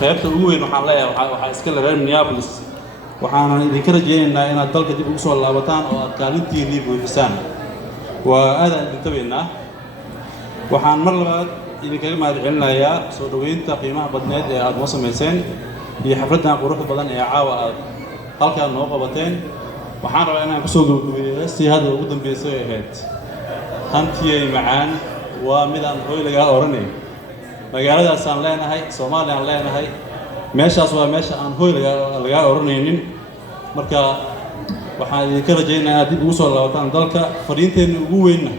qaybta ugu weyn waxaan leeyahay waxaa iska le reer Minneapolis waxaana idinka rajaynaynaa inaad dalka dib ugu soo laabataan oo aad kaalintiinii buuxisaan waa aad idin tabaynaa waxaan mar labaad idinkaga mahadcelinayaa soo dhaweynta qiimaha badneed ee aad noo samayseen iyo xafladdan quruxda badan ee caawa aad halkaan noo qabateen waxaan rabaa inaan kusoo gabagabeeyo heestii hadda ugu dambeysay ahayd hantiyay macaan waa mid aan hooy lagaa oranay magaaladaasaan leenahay Soomaaliland leenahay meeshaas waa meesha aan hooy lagaa oranaynin marka waxaan idinka rajaynayaa inaad dib ugu soo laabataan dalka fariinteena ugu weynna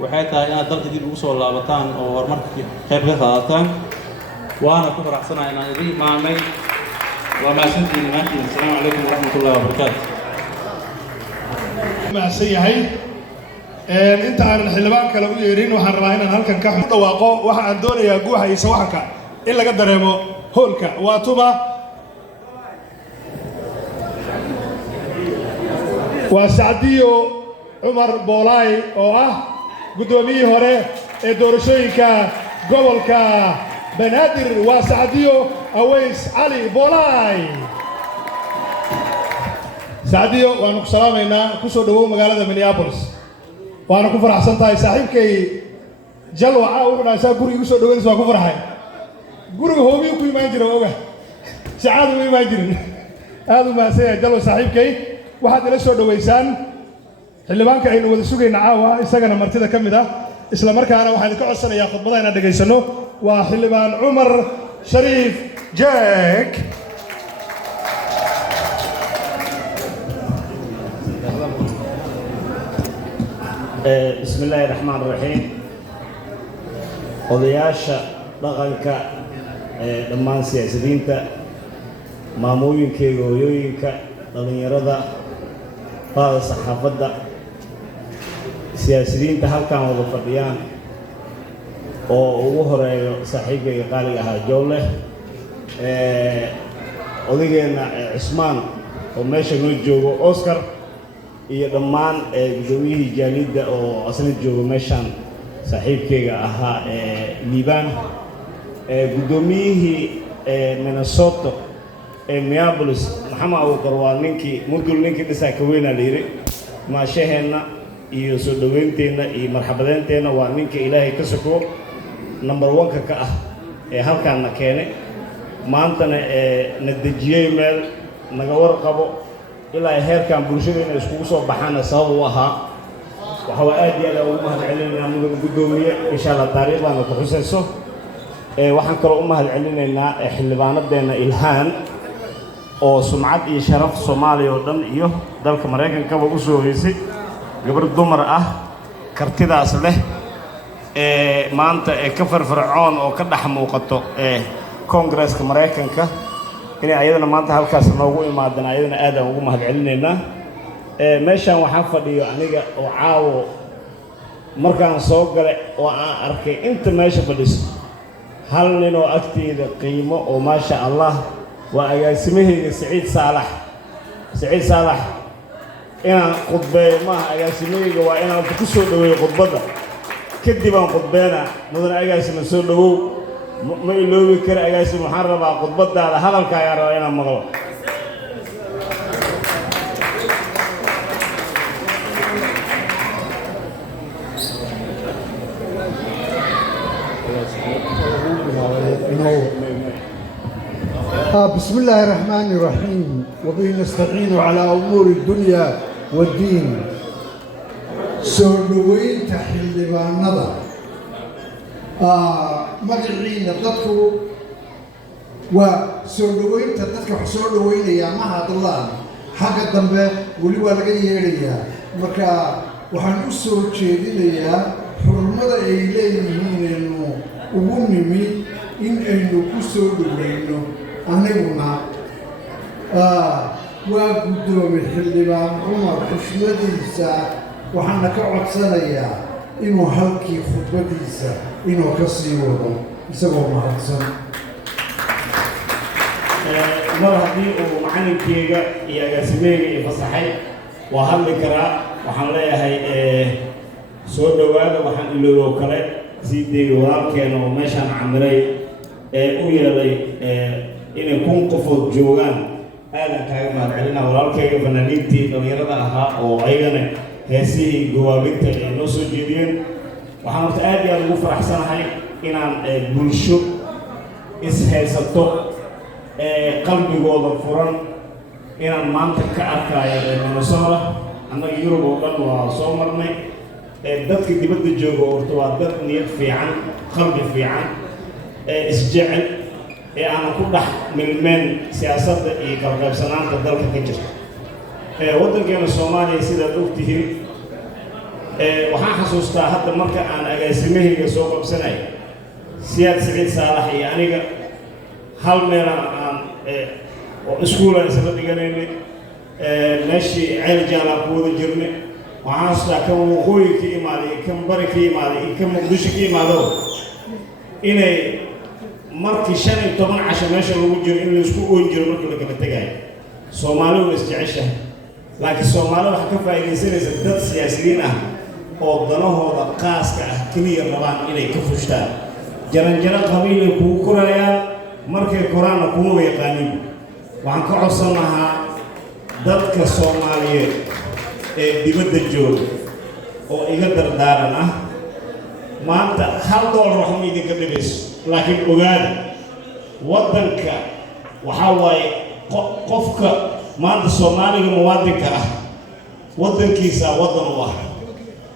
waxay tahay inaad dalka dib ugu soo laabataan oo horumarka qayb ka qaadataan waana ku faraxsanahay inaan idin imaanay waa mahadsantihiin maantiin assalaamu calaykum waraxmatullaahi wabarakaatu mahadsan yahay inta aanan xildhibaan kale u yeerin waxaan rabaa inaan halkan ka dhawaaqo waxa aan doonayaa guuxa iyo sawaxanka in laga dareemo hoolka waa tuma waa Sacdiyo Cumar Boolay oo ah guddoomiyihii hore ee doorashooyinka gobolka Banaadir waa Sacdiyo Aways Cali Boolay Sacdiyo waanu ku salaamaynaa ku soo dhawow magaalada Minneapolis waana ku faraxsan tahay saaxiibkay Jalwa wuxuu dhashay guriga u soo dhaweynaysa waa ku farxay guriga hoobiyo ku imaan jira oga saacad u imaan jirin aad u mahadsan Jalwa saaxiibkay waxaad ila soo dhaweysaan xildhibaanka aynu wada sugayna caawa isagana martida ka mid ah isla markaana waxaan ka codsanayaa khudbada inaan dhageysano waa xildhibaan Cumar Shariif Jack بسم الله الرحمن الرحيم odayaasha dhaqanka dhammaan siyaasiyiinta maamooyinkayga hooyooyinka dhalinyarada qaada saxaafadda siyaasiyiinta halkan wada fadhiyaan oo ugu horeeyo saaxiibkayga qaaliga ahaa Jowle odaygeena Cismaan oo meesha noo joogo Oscar iyo dhammaan gudoomiyihii jaalida oo asna joogo meeshan saaxiibkayga ahaa Liibaan gudoomiyihii Minnesota Minneapolis Maxamed Abuukar waa ninkii mudul ninkii dhisaa ka weynaa la yiri maashaheena iyo soo dhaweynteena iyo marxabadeynteena waa ninka Ilaahay ka soko number 1 ka ah halkaan na keenay maantana na dejiyay meel naga warqabo ilaa heerkan bulshada inay isku soo baxaan sabab u ahaa waxa aad iyo aad ugu mahadcelinaynaa mudan gudoomiye insha Allah taariikhdan ku xusayso waxaan kale u mahadcelinaynaa xildhibaanadeena Ilhaan oo sumcad iyo sharaf Soomaaliya oo dhan iyo dalka Mareykanka u soo horeysay gabar dumar ah kartidaas leh maanta ka farfarcoon oo ka dhex muuqato Congress-ka Mareykanka inay ayadana maanta halkaas noogu imaadeen ayadana aad aan ugu mahadcelinaynaa meeshan waxaan fadhiyo aniga oo caawo markaan soo galay oo aan arkay inta meesha fadhiso hal nin oo agteeda qiimo oo maasha Allah waa agaasimahayga Saciid Saalax inaan khudbeeyo ma agaasimahayga waa inaan ku soo dhaweeyo khudbada kadib aan khudbeena mudan agaasima soo dhawow ma iloobi kara agaasim waxaan rabaa khudbadaada hadalka ayaa rabaa inaan maqlo بسم الله الرحمن الرحيم وبه نستعين على أمور الدنيا والدين سولوين تحل بانضا مدعين تدكو وسولوين تدكو سولوين يا مهد الله حق الدنبه ولي والغي يريا مركا waxaan u soo jeedinayaa xurmada ay leeyihiin inuu ugu nimi in aynu ku soo dhaweyno aniguna waa gudoomiye xildhibaan Cumar xushmadiisa waxaan ka codsanayaa inuu halkii khudbadiisa inuu ka sii wado isagoo mahadsan mar haddii uu macalinkeyga iyo agaasimeyga i fasaxay waa hadli karaa waxaan leeyahay soo dhawaada waxaan iloobo kale sii deeyay walaalkeena oo meeshaan camiray u yeelay inay kun qofood joogaan aadan kaaga mahadcelinaa walaalkayga fanaaniintii dhallinyarada ahaa oo ayagana heesihii gawaabinta ay noo soo jeediyeen waxaan horta aad iyo aad ugu faraxsanahay inaan bulsho is-haysato qalbigooda furan inaan maanta ka arkaayo Minnesota annaga Yurub oo dhan waa soo marnay dadka dibadda jooga horta waa dad niyad fiican qalbi fiican isjecel aan ku dhex milmeen siyaasadda iyo kala qaybsanaanta dalka ka jirta waddankeena Soomaaliya sidaad ogtihiin waxaan xasuustaa hadda marka aan agaasimahayga soo qabsanay Siyaad Siciid Saalax iyo aniga hal meel aan iskuulaan isla dhiganaynay meeshii ceel jaalaan ku wada jirnay waxaan xasuustaa kan waqooyi ka imaaday kan bari ka imaaday kan muqdisho ka imaado inay markii 15 casho meesha lagu jiro in la isku oon jiro markii la kala tagay Soomaalidu way isjeceshahay laakiin Soomaalidu waxa ka faa'iideysanaysa dad siyaasiyiin ah oo danahooda qaaska ah kaliya rabaan inay ka fushtaan jaran qabiil ku korayaan markay koraana kuma yaqaanin waxaan ka codsanahaa dadka Soomaaliyeed ee dibadda jooga oo iga dardaaran ah maanta $1 wax ma idinka dhibayso laakiin ogaada waddanka waxaa waaye qofka maanta Soomaaliga muwaadinka ah waddankiisa waddan u ah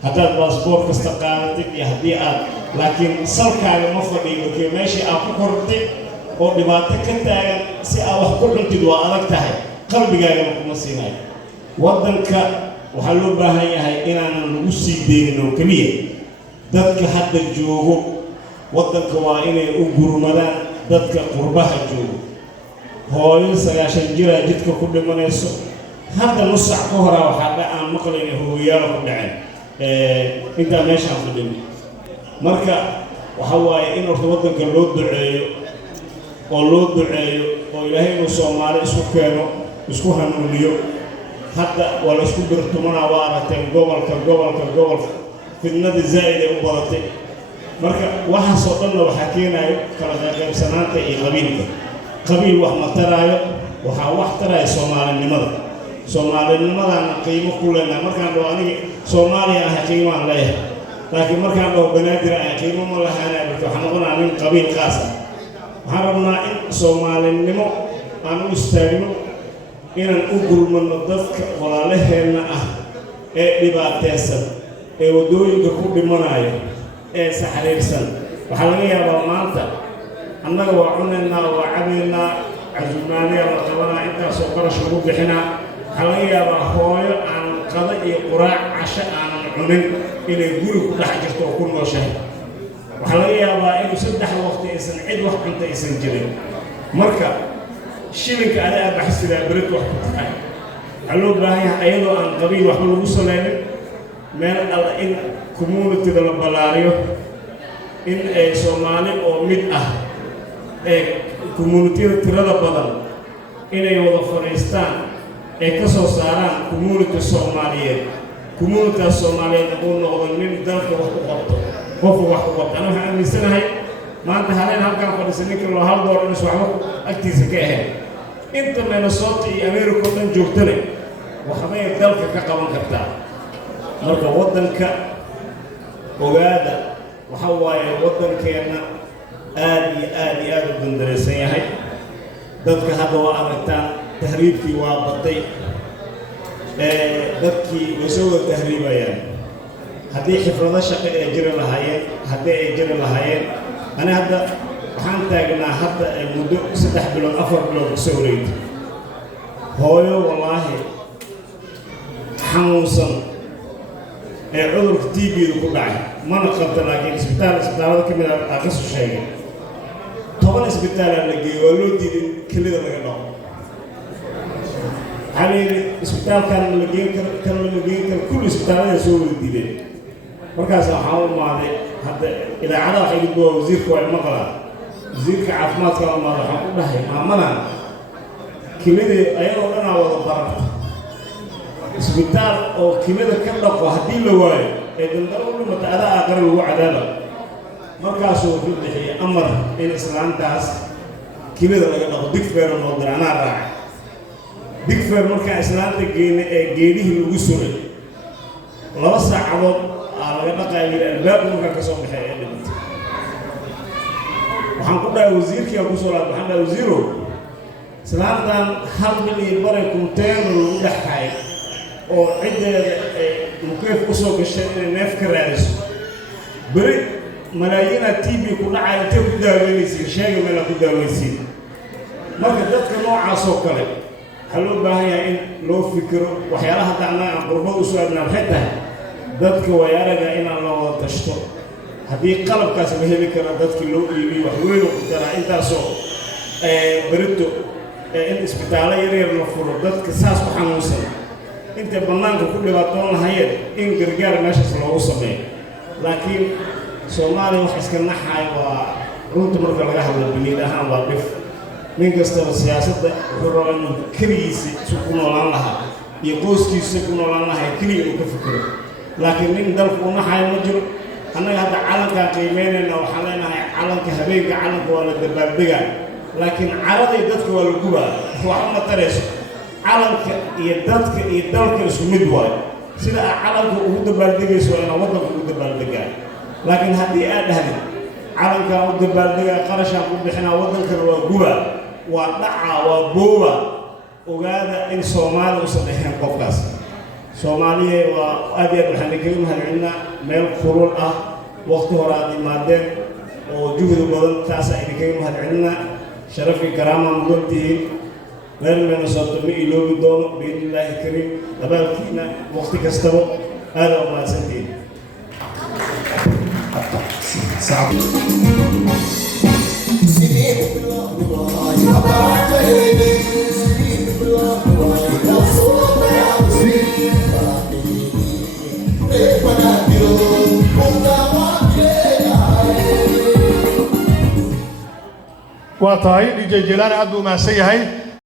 haddaad baasboor kasta qaadatid iyo haddii aad laakiin salkaaga ma fadhiyo meeshii aad ku kortay oo dhibaato ka taagan si aad wax ku cuntid waa adag tahay qalbigaagana kuma siinayo waddanka waxaa loo baahan yahay inaanan lagu sii deynin oo keliya dadka hadda joogo waddanka waa inay u gurmadaan dadka qurbaha joogo hooyo 90 jir jidka ku dhimanayso hadda nus saac ka hor waxaa aan maqlayn hooyayaal ku dhacay inta meeshaan ku dhimay marka waxa waaye in waddanka loo duceeyo oo Ilaahay inuu Soomaali isku keeno isku hanuuniyo hadda waa la isku birtumana waa aragtay gobolka fidnada zaa'id ay u badatay marka waxa soo dhan waxa keenayo kala qaybsanaanta iyo qabiil wax ma taraayo waxa wax taraayo Soomaalinimadana qiimo ku leenahay markaan dhoo aniga Soomaaliya ah qiimo aan leeyahay laakiin markaan dhoo banaadir ah qiimo ma lahaana waxaan noqonaa nin qabiil qaas ah waxaan rabnaa in Soomaalinimo aan u istaagno inaan u gurmano dadka walaalaheenna ah ee dhibaataysan ee wadooyinka ku dhimanayo ee saxariirsan waxaa laga yaabaa maanta annaga waa cunaynaa waa cabaynaa casuumaanaya la qabanaa intaasoo qarash lagu bixinaa waxaa laga yaabaa hooyo aan qada iyo quraac casho aanan cunin inay guri ku dhex jirto oo ku nooshahay waxaa laga yaabaa inuu 3 waqti aysan cid wax cunta aysan jirin marka shilinka adaa baxsidaa berid wax ku tahay waxaa loo baahan yahay ayadoo aan qabiil waxba lagu salaynin meel alla in community-da la balaariyo in ay Soomaali oo mid ah ee community-da tirada badan inay wada fariistaan ee ka soo saaraan community Soomaaliyeed Soomaaliyeed oo noqdo nin dalka wax u qabto qof wax u qabto ana waxaan aaminsanahay maanta haleen halkaan fadhiisan ninka loo $1 in waxba agtiisa ka ahayn inta Minnesota iyo America oo dhan joogtana waxbay dalka ka qaban kartaa marka waddanka ogaada waxa waaye waddankeena aad u dandareysan yahay dadka hadda waa aragtaan tahriibkii waa batay dadkii way soo wada tahriibayaan haddii xifrado shaqo ay jiri lahaayeen ani hadda waxaan taagnaa hadda muddo 3 bilood 4 bilood kasoo wareegtay hooyo wallaahi xanuunsan ee cudurka TB-da ku dhacay mana qabta laakiin isbitaalada ka mid ah ka soo sheegay 10 isbitaal la geeyay waa loo diiday kelida laga dhaco حالي إسبتال كان لقين كل إسبتال يسوي الدين مركز حاول معه حتى إذا عدا حيجوا وزير كوي مقلة وزير كعفمات كلام ما راح أقول له ما منا كمية أيوة أنا ولا ضربت إسبتال أو كمية كذا وهدي له واي إذا نقول متى هذا أقرب هو عدالة مركز هو في الدحية أمر إن إسلام تاس كذا لقى ضيق فير الموضوع أنا راعي ضيق فير مركز إسلام تجيني الوصول لا بس عبد على لقى الباب مركز كسر بحياة وحنقول له وزير كي أبو سلام وحنا وزيره سلام كان هل من يبرر كونتين ولا حاجة أو عدة مكيف أسوق الشيء نفكر هذا بري ملايين التيبي كل عائلة كده ويسير شيء من كده ويسير ما قدرت كنوع عصوك له حلو بهاي إن لو فكر وحيالها تعنا قربوا أسوأنا الحتة ذاتك ويارجع إن الله تشتر هذه قلب كاسب هي اللي كانت ذاتك لو يبي وحوله ترى أنت صو بريتو إن إسبتالي يرير مفروض ذاتك ساس وحنوسا أنت بنانك كل بطون هاي إن جرجار ماشي سلوه سمي لكن سومالي وحسكنا حي وروت مرة لقاها بالبنية هم واقف من قصة السياسة فرعون كريس سكون ولا لها يقوس كيس سكون ولا لها كريه وكفكر لكن من دلكونا حي مجرد أنا هذا علم كقيمين أو حلنا علم كهبيك علم ولا دبابيك لكن علم يدك ولا الجوا هو عم تريش علم يدك سمدواي سيدا علم هو دبابيك سواء أنا وضع هو دبابيك لكن هذه هذه علم كهو دبابيك قرش أقول بحنا وضع كروا جوا ودعا وبوا وهذا إن سومال وصلهم قفاز سومالية وأدية الحنكيم هالعنا مال خروج وقت هرادي مادة وجهد بدن تاسع الحنكيم هالعنا شرفي كرامة مدلته غير من صوتني إلو بدون بإذن الله الكريم لبالكينا وقت كستو هذا ما سنتين صعب وطاي دي جيلان عبد ما سيهي